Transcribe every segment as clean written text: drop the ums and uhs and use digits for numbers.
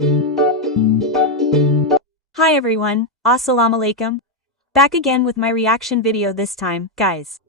Hi everyone, Assalamu alaikum. Back again with my reaction video this time, guys.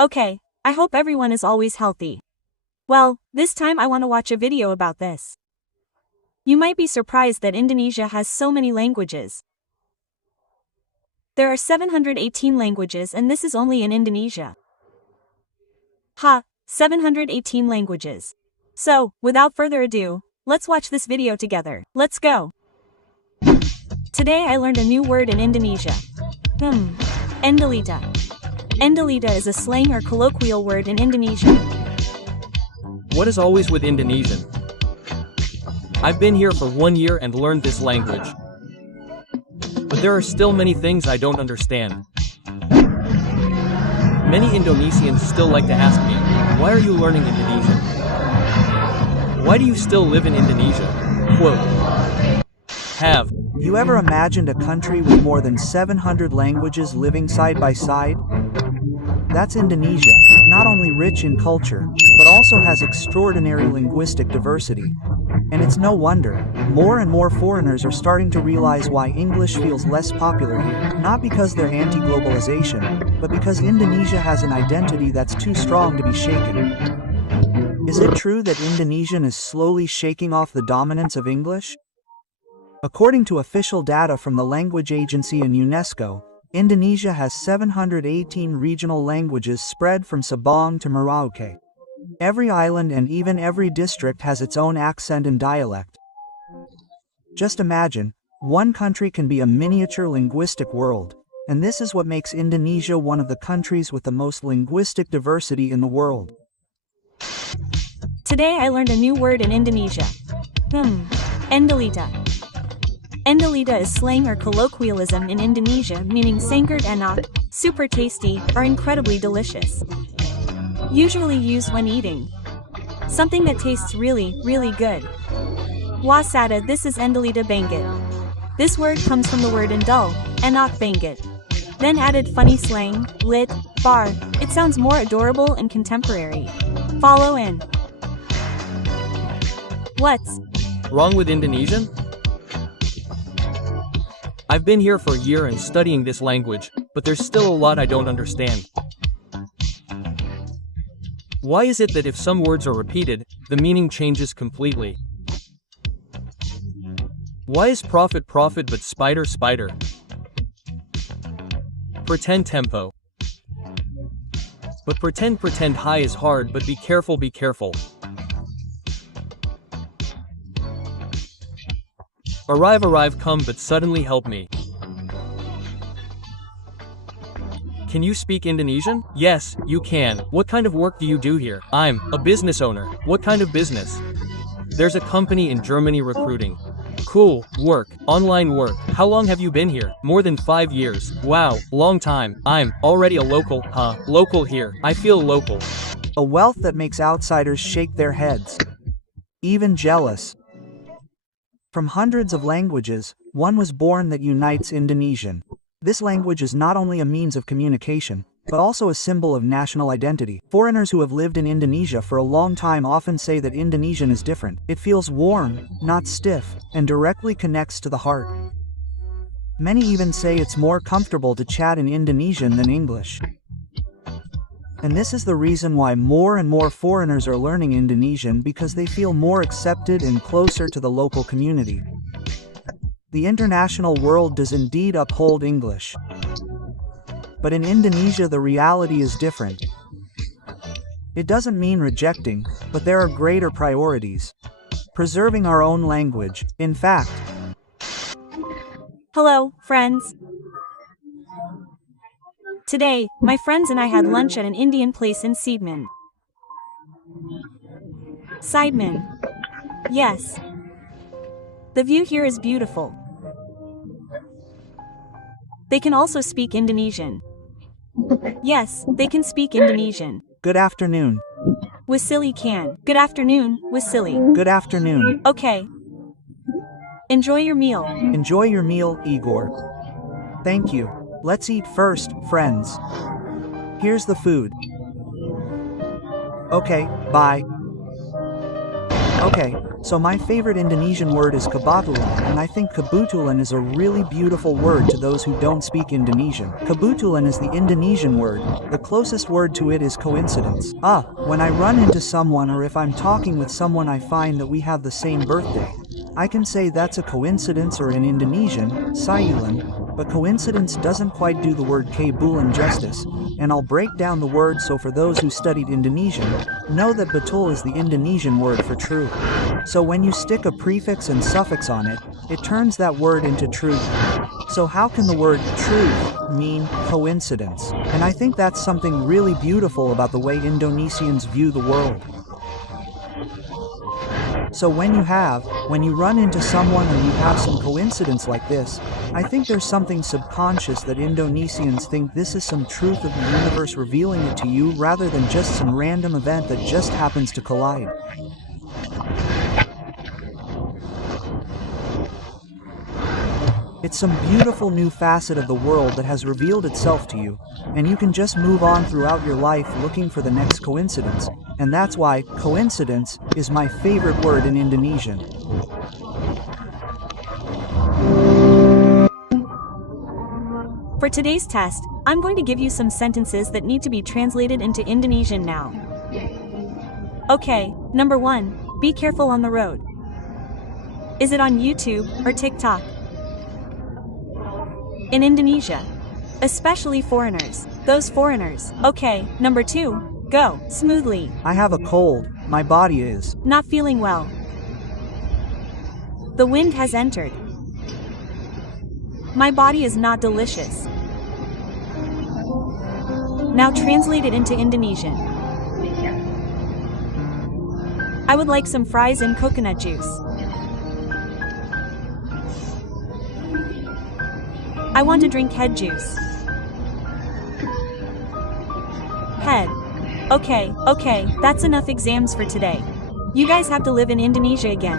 Okay, I hope everyone is always healthy. Well, this time I want to watch a video about this. You might be surprised that Indonesia has so many languages. There are 718 languages and this is only in Indonesia. 718 languages. So, without further ado, let's watch this video together. Let's go! Today I learned a new word in Indonesia. Endalita. Endalita is a slang or colloquial word in Indonesia. What is always with Indonesian? I've been here for 1 year and learned this language. But there are still many things I don't understand. Many Indonesians still like to ask me, why are you learning Indonesian? Why do you still live in Indonesia? Quote. Have you ever imagined a country with more than 700 languages living side by side? That's Indonesia, not only rich in culture, but also has extraordinary linguistic diversity. And it's no wonder, more and more foreigners are starting to realize why English feels less popular here, not because they're anti-globalization, but because Indonesia has an identity that's too strong to be shaken. Is it true that Indonesian is slowly shaking off the dominance of English? According to official data from the language agency and UNESCO, Indonesia has 718 regional languages spread from Sabang to Merauke. Every island and even every district has its own accent and dialect. Just imagine, one country can be a miniature linguistic world, and this is what makes Indonesia one of the countries with the most linguistic diversity in the world. Today I learned a new word in Indonesia. Endalita. Endalita is slang or colloquialism in Indonesia meaning sangat enak, super tasty, or incredibly delicious. Usually used when eating something that tastes really, really good. Wasada, this is Endalita banget. This word comes from the word endul, enak banget. Then added funny slang, lit, bar, it sounds more adorable and contemporary. Follow in. What's wrong with Indonesian? I've been here for a year and studying this language, but there's still a lot I don't understand. Why is it that if some words are repeated, the meaning changes completely? Why is profit profit but spider spider? Pretend tempo. But pretend high is hard, but be careful be careful. Arrive come but suddenly help me. Can you speak Indonesian? Yes, you can. What kind of work do you do here? I'm a business owner. What kind of business? There's a company in Germany recruiting. Cool, work, online work. How long have you been here? More than 5 years. Wow, long time. I'm already a local, local here. I feel local. A wealth that makes outsiders shake their heads. Even jealous. From hundreds of languages, one was born that unites Indonesian. This language is not only a means of communication, but also a symbol of national identity. Foreigners who have lived in Indonesia for a long time often say that Indonesian is different. It feels warm, not stiff, and directly connects to the heart. Many even say it's more comfortable to chat in Indonesian than English. And this is the reason why more and more foreigners are learning Indonesian, because they feel more accepted and closer to the local community. The international world does indeed uphold English. But in Indonesia the reality is different. It doesn't mean rejecting, but there are greater priorities. Preserving our own language, in fact. Hello, friends. Today, my friends and I had lunch at an Indian place in Sidemen. Sidemen. Yes. The view here is beautiful. They can also speak Indonesian. Yes, they can speak Indonesian. Good afternoon. Wasili can. Good afternoon, Wasili. Good afternoon. Okay. Enjoy your meal. Enjoy your meal, Igor. Thank you. Let's eat first, friends. Here's the food. Okay, bye. Okay, so my favorite Indonesian word is kebetulan, and I think kebetulan is a really beautiful word to those who don't speak Indonesian. Kebetulan is the Indonesian word. The closest word to it is coincidence. When I run into someone or if I'm talking with someone I find that we have the same birthday, I can say that's a coincidence, or in Indonesian, sayulan, but coincidence doesn't quite do the word kebetulan justice, and I'll break down the word so for those who studied Indonesian, know that betul is the Indonesian word for true. So when you stick a prefix and suffix on it, it turns that word into truth. So how can the word truth mean coincidence? And I think that's something really beautiful about the way Indonesians view the world. So when you run into someone or you have some coincidence like this, I think there's something subconscious that Indonesians think this is some truth of the universe revealing it to you rather than just some random event that just happens to collide. It's some beautiful new facet of the world that has revealed itself to you, and you can just move on throughout your life looking for the next coincidence, and that's why coincidence is my favorite word in Indonesian. For today's test, I'm going to give you some sentences that need to be translated into Indonesian now. Okay, number 1, be careful on the road. Is it on YouTube or TikTok? In Indonesia, especially foreigners, those foreigners. Okay, number 2, go, smoothly. I have a cold, my body is Not feeling well. The wind has entered. My body is not delicious. Now translate it into Indonesian. I would like some fries and coconut juice. I want to drink head juice. Head. Okay, that's enough exams for today. You guys have to live in Indonesia again.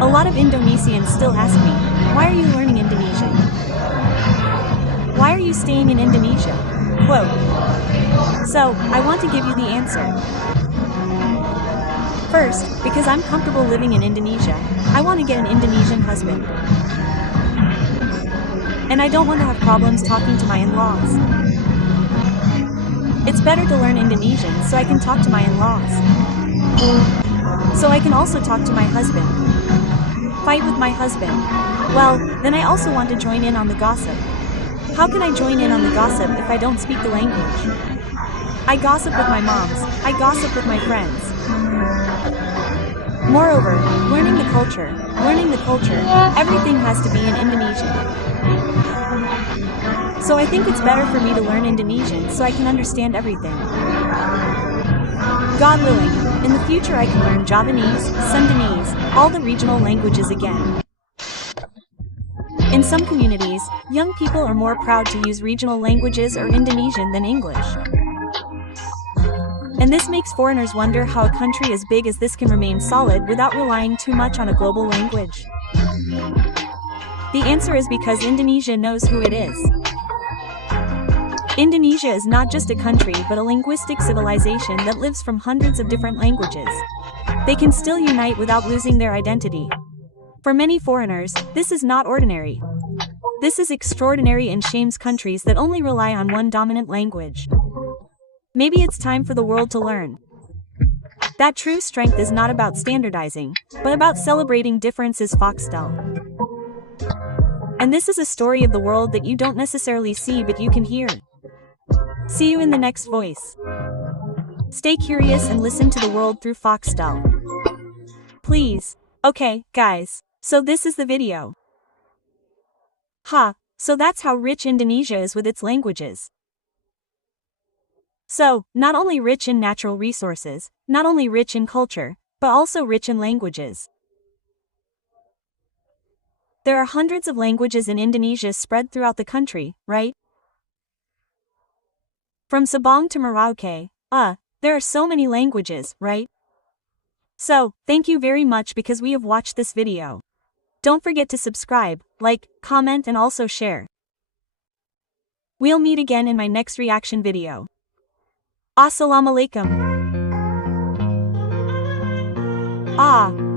A lot of Indonesians still ask me, why are you learning Indonesian? Why are you staying in Indonesia? Quote. So, I want to give you the answer. First, because I'm comfortable living in Indonesia, I want to get an Indonesian husband. And I don't want to have problems talking to my in-laws. It's better to learn Indonesian so I can talk to my in-laws. So I can also talk to my husband. Fight with my husband. Well, then I also want to join in on the gossip. How can I join in on the gossip if I don't speak the language? I gossip with my moms, I gossip with my friends. Moreover, learning the culture, everything has to be in Indonesian. So I think it's better for me to learn Indonesian so I can understand everything. God willing, in the future I can learn Javanese, Sundanese, all the regional languages again. In some communities, young people are more proud to use regional languages or Indonesian than English. And this makes foreigners wonder how a country as big as this can remain solid without relying too much on a global language. The answer is because Indonesia knows who it is. Indonesia is not just a country but a linguistic civilization that lives from hundreds of different languages. They can still unite without losing their identity. For many foreigners, this is not ordinary. This is extraordinary and shames countries that only rely on one dominant language. Maybe it's time for the world to learn that true strength is not about standardizing, but about celebrating differences. Foxtel. And this is a story of the world that you don't necessarily see but you can hear. See you in the next voice. Stay curious and listen to the world through Foxtel. Please. Okay, guys. So this is the video. So that's how rich Indonesia is with its languages. So, not only rich in natural resources, not only rich in culture, but also rich in languages. There are hundreds of languages in Indonesia spread throughout the country, right? From Sabang to Merauke, there are so many languages, right? So, thank you very much because we have watched this video. Don't forget to subscribe, like, comment and also share. We'll meet again in my next reaction video. Assalamualaikum. Ah.